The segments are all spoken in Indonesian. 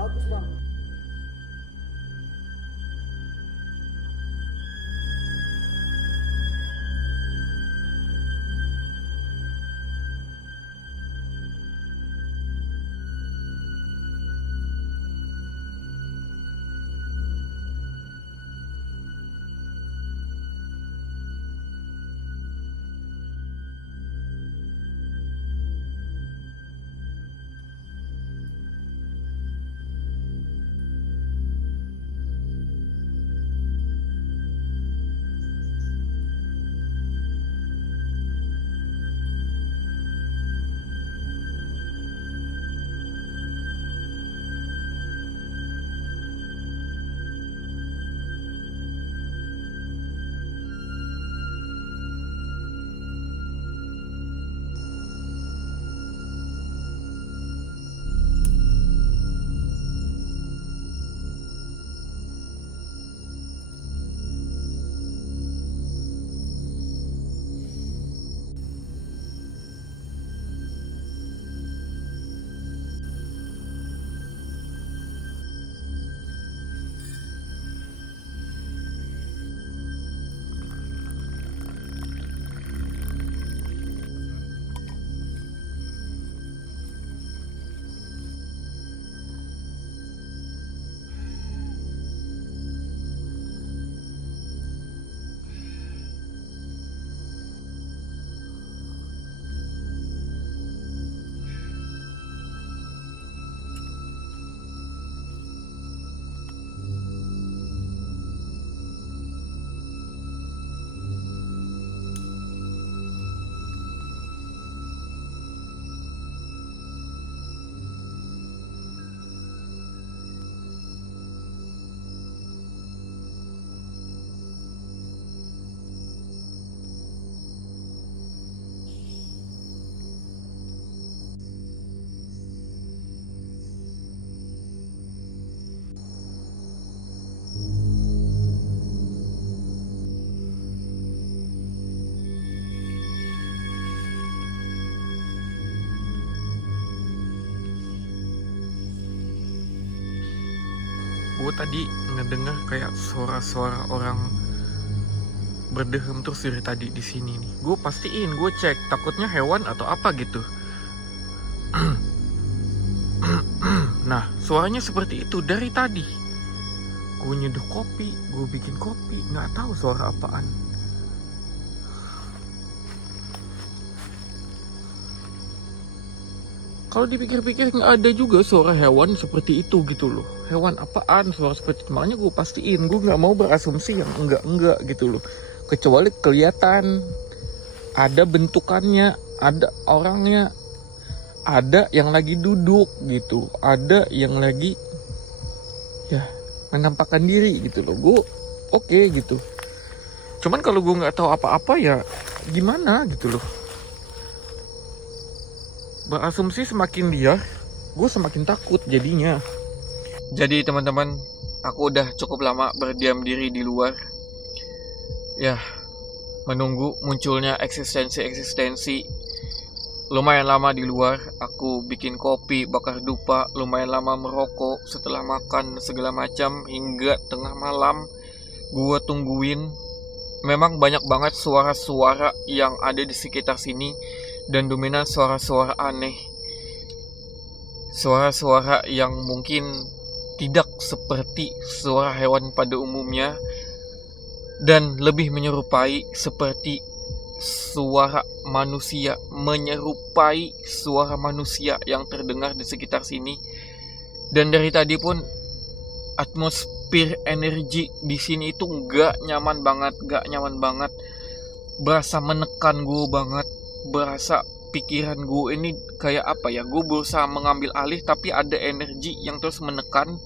Bagus bang. Gue tadi ngedengar kayak suara-suara orang berdehem terus dari tadi di sini nih. Gue pastiin, gue cek, takutnya hewan atau apa gitu. Nah, suaranya seperti itu dari tadi. Gue nyeduh kopi, gue bikin kopi, nggak tahu suara apaan. Kalau dipikir-pikir nggak ada juga suara hewan seperti itu gitu loh. Hewan apaan suara seperti itu? Makanya gue pastiin, gue nggak mau berasumsi yang enggak gitu loh. Kecuali kelihatan ada bentukannya, ada orangnya, ada yang lagi duduk gitu, ada yang lagi ya menampakkan diri gitu loh. Gue oke gitu. Cuman kalau gue nggak tahu apa-apa ya gimana gitu loh. Berasumsi semakin dia, gue semakin takut jadinya. Jadi teman-teman, aku udah cukup lama berdiam diri di luar. Ya, menunggu munculnya eksistensi. Lumayan lama di luar, aku bikin kopi, bakar dupa, lumayan lama merokok, setelah makan segala macam hingga tengah malam. Gue tungguin. Memang banyak banget suara-suara yang ada di sekitar sini. Dan dominan suara-suara aneh. Suara-suara yang mungkin tidak seperti suara hewan pada umumnya. Dan lebih menyerupai seperti suara manusia. Menyerupai suara manusia yang terdengar di sekitar sini. Dan dari tadi pun atmosfer energi di sini itu gak nyaman banget. Berasa menekan gue banget. Berasa pikiran gue ini kayak apa ya, gue berusaha mengambil alih tapi ada energi yang terus menekan,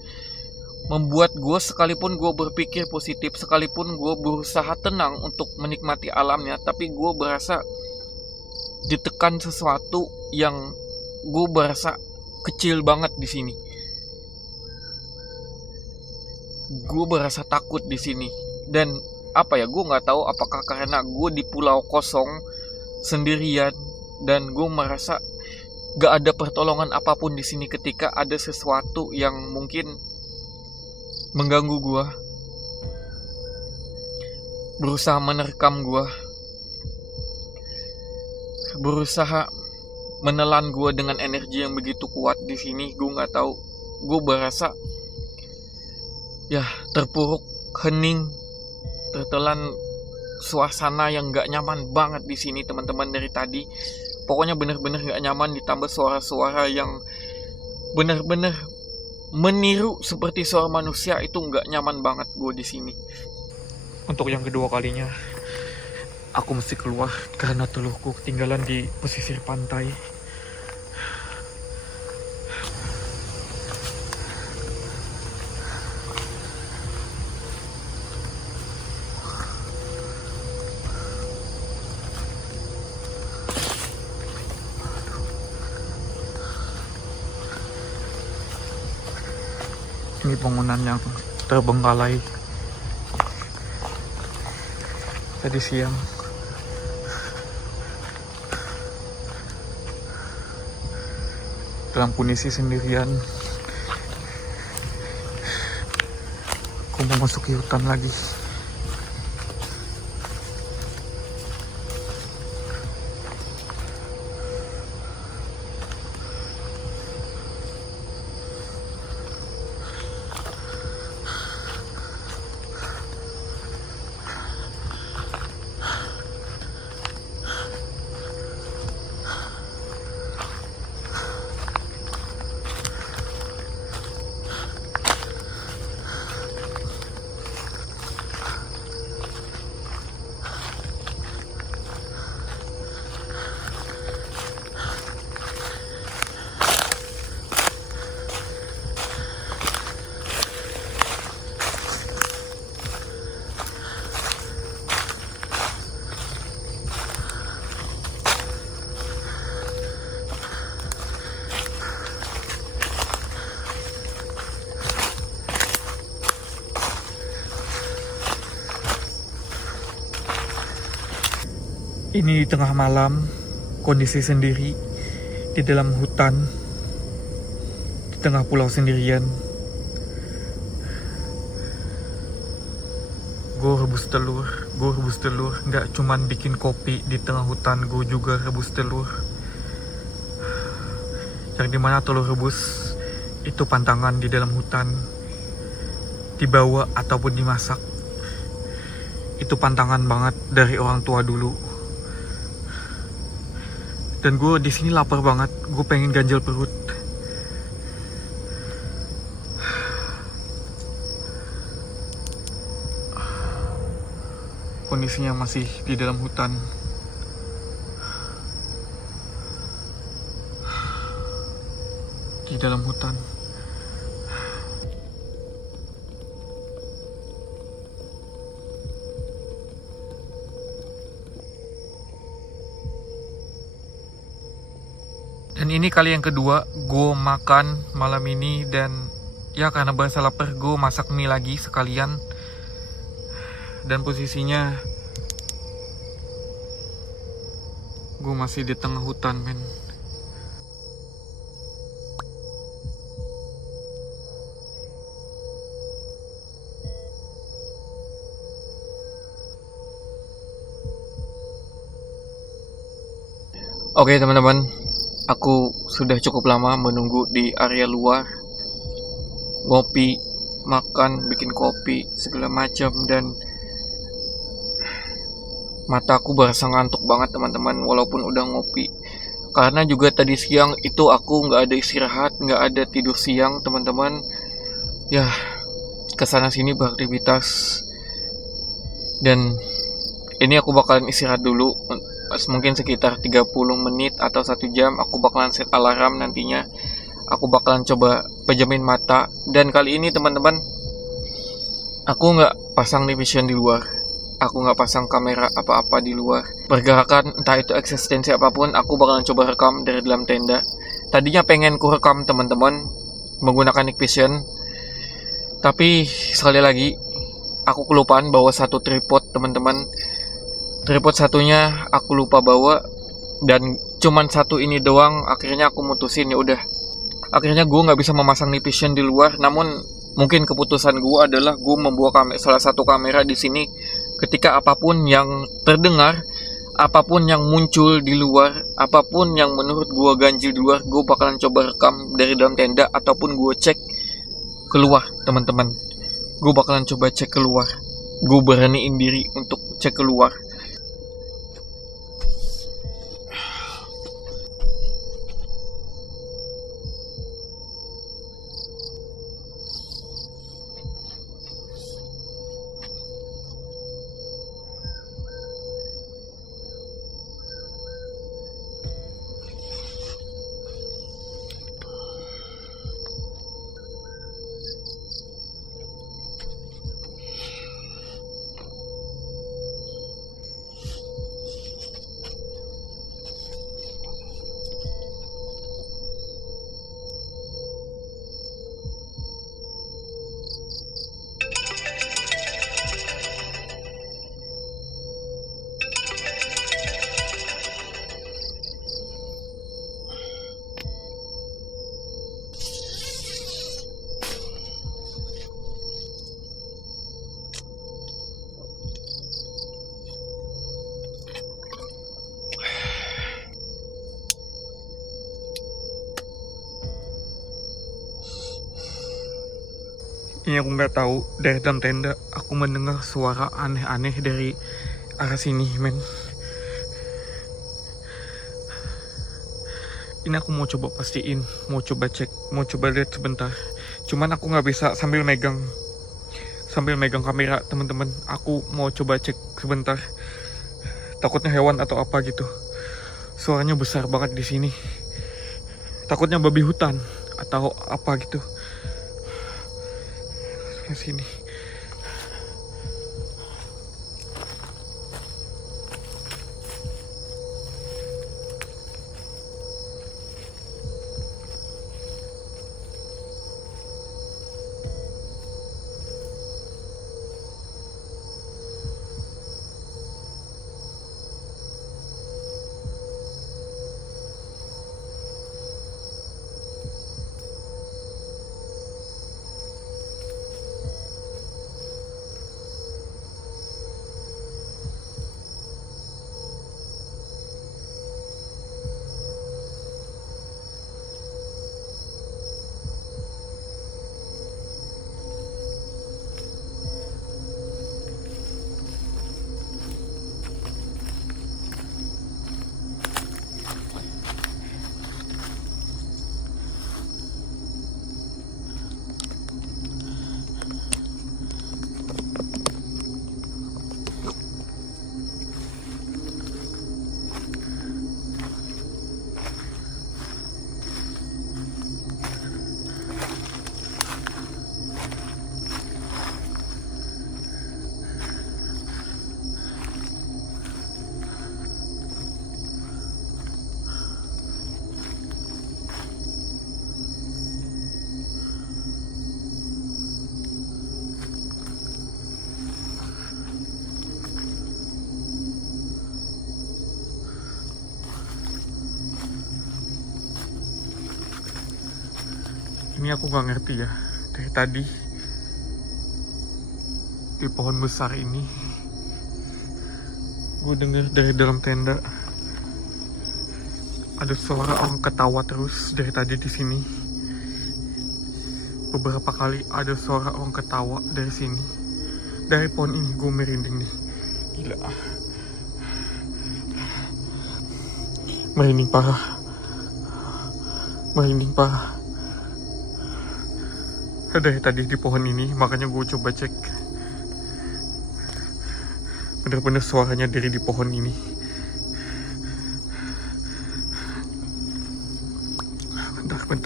membuat gue sekalipun gue berpikir positif, sekalipun gue berusaha tenang untuk menikmati alamnya, tapi gue berasa ditekan sesuatu yang gue berasa kecil banget di sini. Gue berasa takut di sini. Dan apa ya, gue nggak tahu apakah karena gue di pulau kosong sendirian dan gue merasa gak ada pertolongan apapun di sini ketika ada sesuatu yang mungkin mengganggu gue, berusaha menerkam gue, berusaha menelan gue dengan energi yang begitu kuat di sini. Gue nggak tahu, gue berasa ya terpuruk, hening, tertelan suasana yang nggak nyaman banget di sini teman-teman dari tadi. Pokoknya bener-bener nggak nyaman, ditambah suara-suara yang bener-bener meniru seperti suara manusia. Itu nggak nyaman banget gue di sini. Untuk yang kedua kalinya, aku mesti keluar karena teluhku ketinggalan di pesisir pantai. Ini bangunan yang terbengkalai tadi siang. Dalam kondisi sendirian, aku mau masuk ke hutan lagi. Ini di tengah malam, kondisi sendiri di dalam hutan, di tengah pulau sendirian. Gue rebus telur, nggak cuman bikin kopi di tengah hutan, gue juga rebus telur. Yang dimana telur rebus itu pantangan di dalam hutan, dibawa ataupun dimasak. Itu pantangan banget dari orang tua dulu. Dan gue di sini lapar banget, gue pengen ganjel perut. Kondisinya masih di dalam hutan. Di dalam hutan. Dan ini kali yang kedua gue makan malam ini, dan ya karena berasa lapar gue masak mie lagi sekalian. Dan posisinya gue masih di tengah hutan, men. Oke teman-teman, aku sudah cukup lama menunggu di area luar, ngopi, makan, bikin kopi, segala macam, dan mataku berasa ngantuk banget teman-teman, walaupun udah ngopi. Karena juga tadi siang itu aku nggak ada istirahat, nggak ada tidur siang teman-teman. Ya, kesana sini beraktivitas, dan ini aku bakalan istirahat dulu. Mungkin sekitar 30 menit atau 1 jam aku bakalan set alarm nantinya. Aku bakalan coba pejamin mata. Dan kali ini teman-teman, aku nggak pasang vision di luar. Aku nggak pasang kamera apa-apa di luar. Pergerakan entah itu eksistensi apapun, aku bakalan coba rekam dari dalam tenda. Tadinya pengen ku rekam teman-teman menggunakan night vision, tapi sekali lagi aku kelupaan bawa satu tripod teman-teman. Tripod satunya aku lupa bawa, dan cuman satu ini doang, akhirnya aku mutusin ya udah. Akhirnya gue nggak bisa memasang night vision di luar, namun mungkin keputusan gue adalah gue membawa salah satu kamera di sini. Ketika apapun yang terdengar, apapun yang muncul di luar, apapun yang menurut gue ganjil di luar, gue bakalan coba rekam dari dalam tenda ataupun gue cek keluar, teman-teman. Gue bakalan coba cek keluar. Gue beraniin diri untuk cek keluar. Ini aku nggak tahu, dari dalam tenda aku mendengar suara aneh-aneh dari arah sini, men. Ini aku mau coba pastiin, mau coba cek, mau coba lihat sebentar. Cuman aku nggak bisa sambil megang kamera, teman-teman. Aku mau coba cek sebentar. Takutnya hewan atau apa gitu. Suaranya besar banget di sini. Takutnya babi hutan atau apa gitu. Ke sini. Ini aku gak ngerti ya, dari tadi di pohon besar ini gue denger dari dalam tenda ada suara orang ketawa terus dari tadi di sini. Beberapa kali ada suara orang ketawa dari sini, dari pohon ini. Gue merinding nih, gila, merinding parah. Dari tadi di pohon ini, makanya gue coba cek. Bener-bener suaranya dari di pohon ini.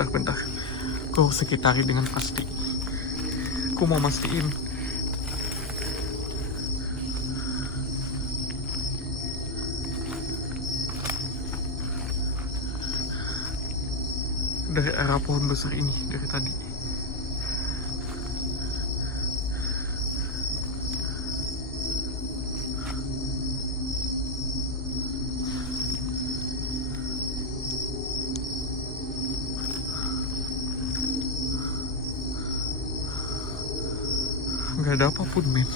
Bentar. Gue harus sekitari dengan pasti. Gue mau mastiin. Dari arah pohon besar ini, dari tadi. nggak ada apapun men.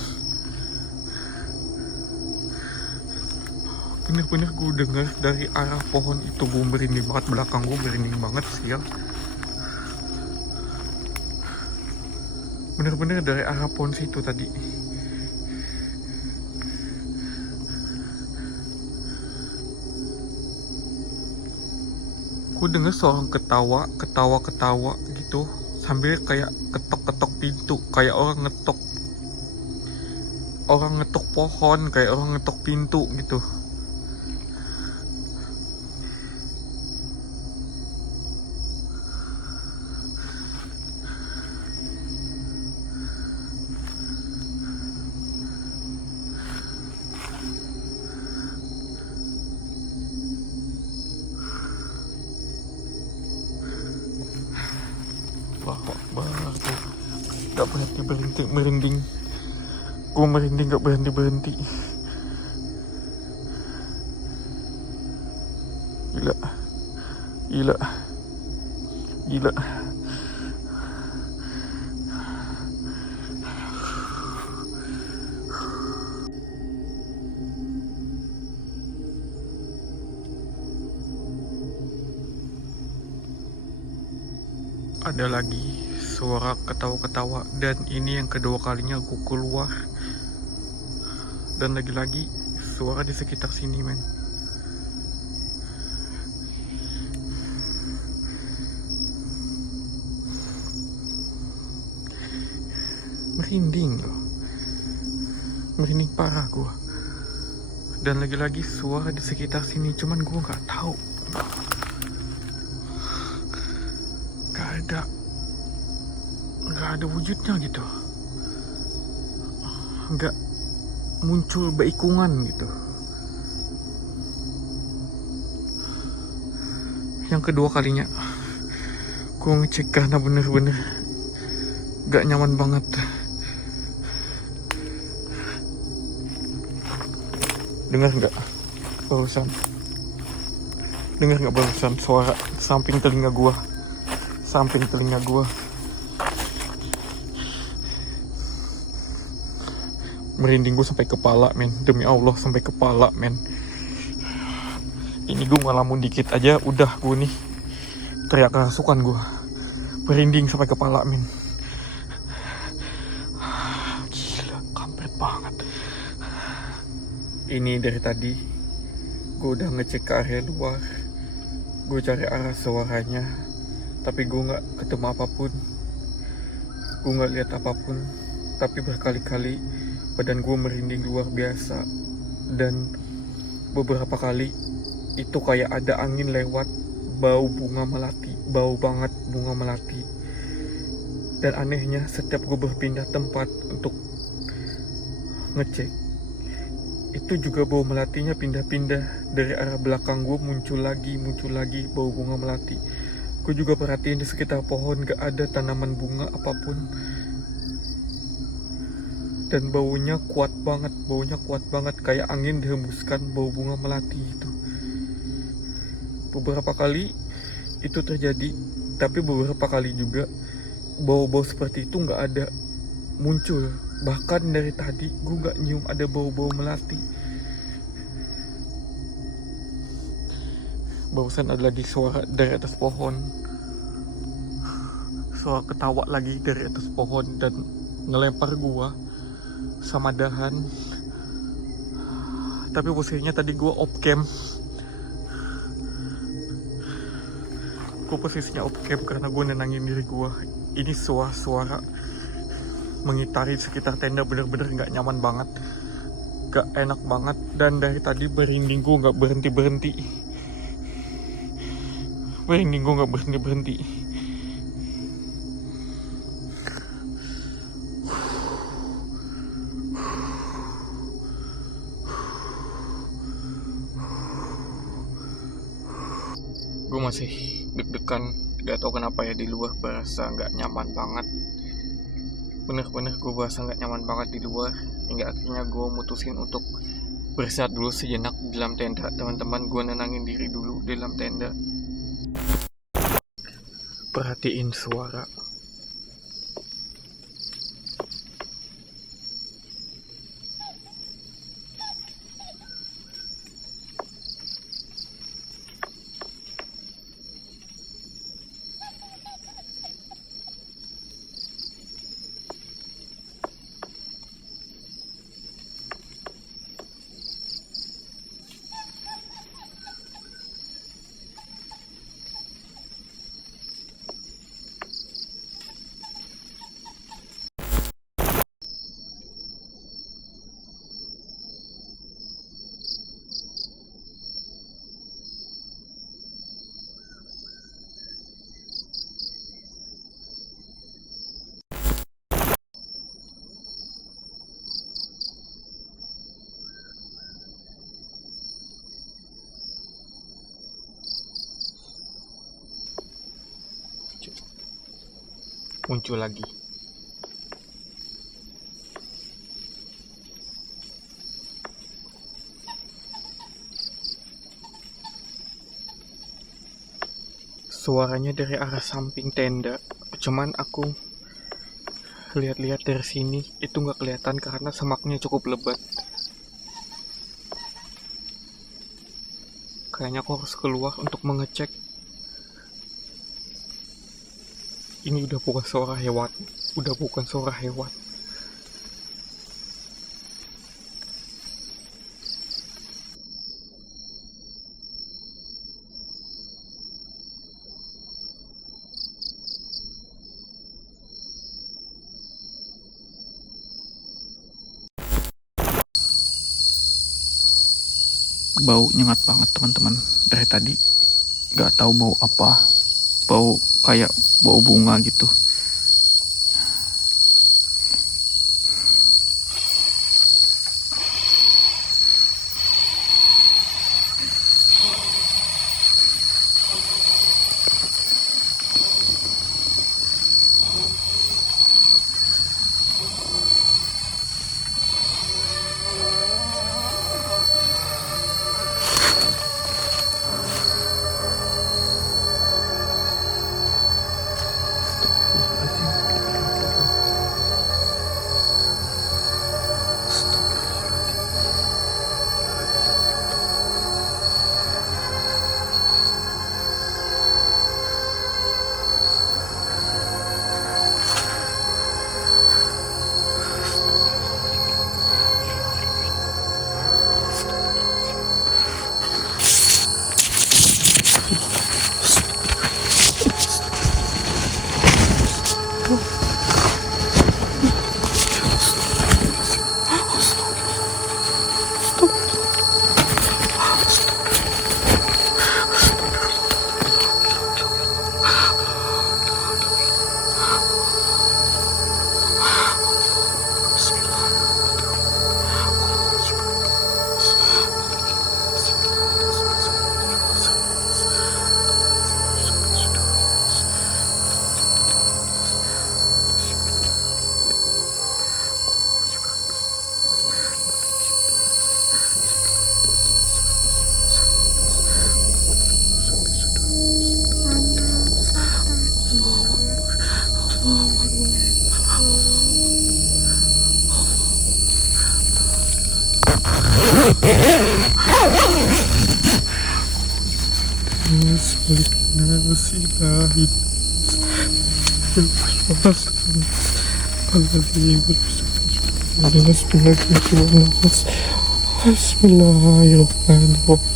Bener-bener gue dengar dari arah pohon itu, gue merinding banget, belakang gue merinding banget sial. Bener-bener dari arah pohon situ tadi. Gue denger seorang ketawa gitu, sambil kayak ketok-ketok pintu, kayak orang ngetok pohon, kayak orang ngetok pintu gitu. Wah, gak berhenti merinding. Gue merinding gak berhenti. Gila. Ada lagi suara ketawa-ketawa, dan ini yang kedua kalinya gue keluar. Dan lagi-lagi suara di sekitar sini men. Merinding loh, merinding parah gue. Dan lagi-lagi suara di sekitar sini, cuman gue nggak tahu, nggak ada wujudnya gitu, nggak muncul beikungan gitu. Yang kedua kalinya gue ngecek karena bener-bener gak nyaman banget. Dengar nggak barusan suara samping telinga gua? Merinding gue sampai kepala men, demi Allah sampai kepala men. Ini gue ngelamun dikit aja udah gue nih teriak kerasukan, gue merinding sampai kepala men. Gila, kampret banget. Ini dari tadi gue udah ngecek ke area luar, gue cari arah suaranya, tapi gue nggak ketemu apapun, gue nggak lihat apapun. Tapi berkali-kali badan gue merinding luar biasa, dan beberapa kali itu kayak ada angin lewat, bau bunga melati, bau banget bunga melati. Dan anehnya setiap gue berpindah tempat untuk ngecek, itu juga bau melatinya pindah-pindah dari arah belakang gue, muncul lagi bau bunga melati. Gue juga perhatiin di sekitar pohon gak ada tanaman bunga apapun, dan baunya kuat banget kayak angin dihembuskan bau bunga melati itu. Beberapa kali itu terjadi, tapi beberapa kali juga bau-bau seperti itu gak ada muncul. Bahkan dari tadi gue gak nyium ada bau-bau melati. Barusan ada lagi suara dari atas pohon, suara ketawa lagi dari atas pohon, dan ngelempar gue sama dahan. Tapi posisinya tadi gue off cam. Gue posisinya off cam karena gue nenangin diri gue. Ini suara mengitari sekitar tenda, bener-bener gak nyaman banget, gak enak banget. Dan dari tadi merinding gue gak berhenti-berhenti. Gue masih deg-degan, gak tau kenapa ya, di luar berasa gak nyaman banget. Bener-bener gue berasa gak nyaman banget di luar, hingga akhirnya gue mutusin untuk beristirahat dulu sejenak di dalam tenda. Teman-teman, gue nenangin diri dulu di dalam tenda. Perhatiin suara. muncul lagi. Suaranya dari arah samping tenda, cuman aku lihat-lihat dari sini itu nggak kelihatan karena semaknya cukup lebat. Kayaknya aku harus keluar untuk mengecek. Ini udah bukan suara hewan, udah bukan suara hewan. Bau nyengat banget teman-teman dari tadi. Gak tahu bau apa, bau kayak bau bunga gitu. Bismillahirrahmanirrahim.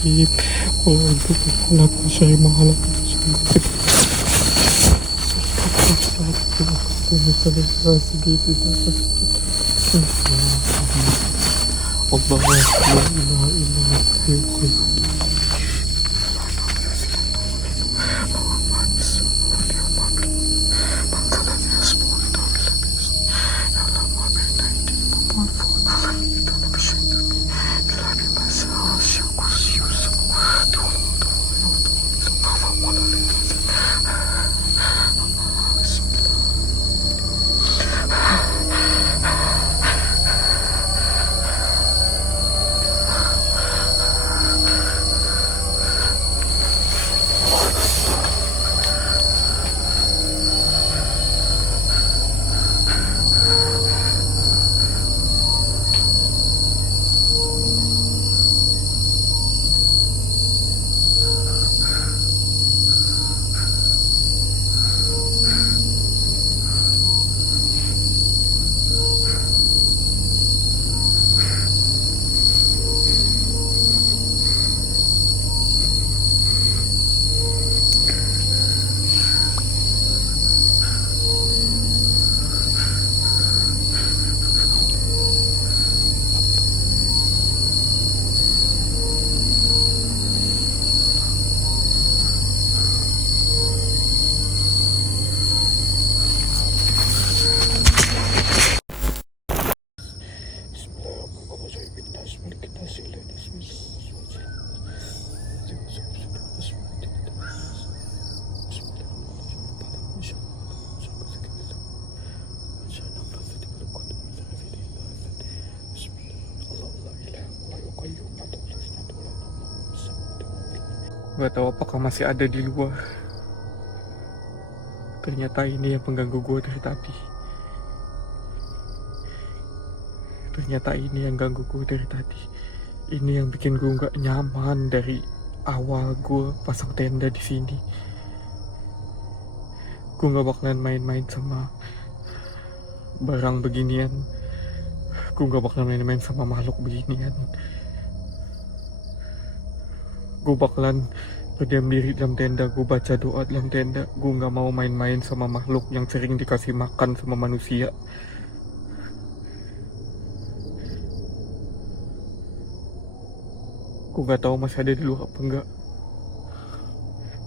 Gak tahu apakah masih ada di luar. Ternyata ini yang mengganggu gue dari tadi. Ternyata ini yang ganggu gue dari tadi. Ini yang bikin gue gak nyaman dari awal gue pasang tenda di sini. Gue gak bakalan main-main sama barang beginian. Gue gak bakalan main-main sama makhluk beginian. Gue bakalan berdiam diri dalam tenda. Gue baca doa dalam tenda. Gue gak mau main-main sama makhluk yang sering dikasih makan sama manusia. Gue gak tahu masih ada di luar apa enggak.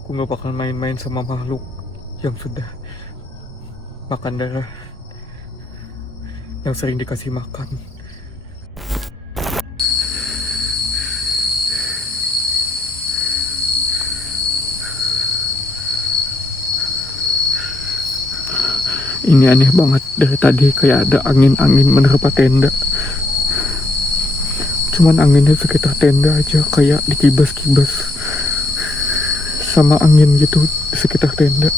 Gue gak bakal main-main sama makhluk yang sudah makan darah, yang sering dikasih makan. Ini aneh banget, dari tadi kayak ada angin-angin menerpa tenda. Cuman anginnya sekitar tenda aja, kayak dikibas-kibas sama angin gitu di sekitar tenda.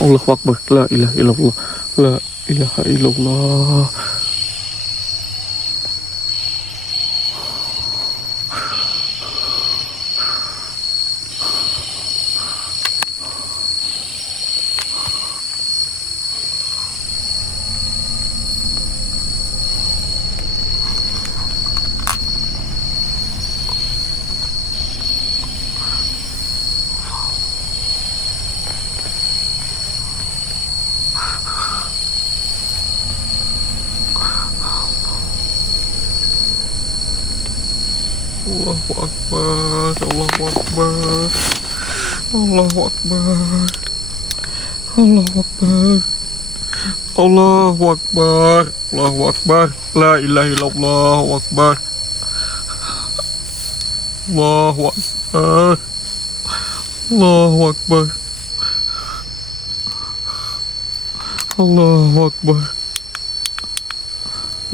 Allahu Akbar, la ilaha illallah, la ilaha illallah. Allahu Akbar, Allahu Akbar, Allahu Akbar, Allahu Akbar, Allahu Akbar, Allahu Akbar, la ilaha illallah, Allahu Akbar, Allahu Akbar, Allahu Akbar, Allahu Akbar,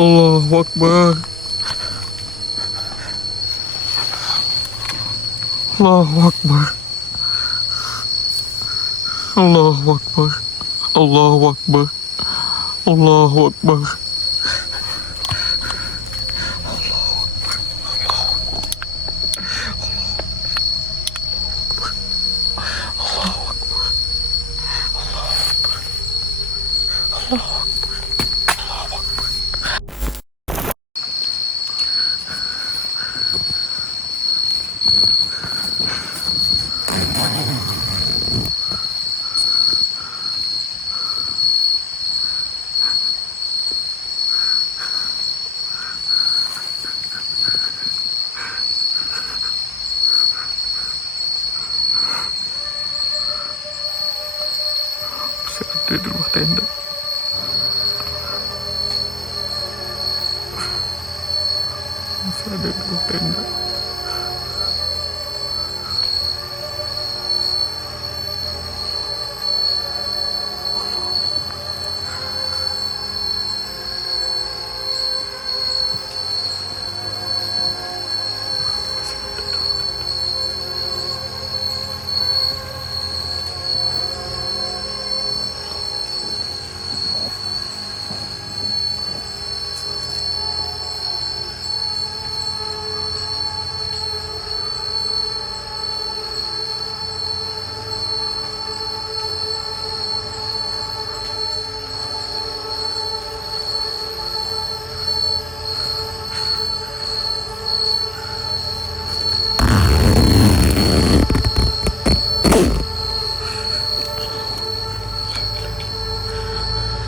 Allahu Akbar, Allahu Akbar, Allahu Akbar, Allahu Akbar, Allahu Akbar, Masih ada di luar tenda. Masih ada di luar tenda.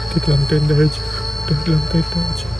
Di dalam tenda aja, udah di dalam tenda aja.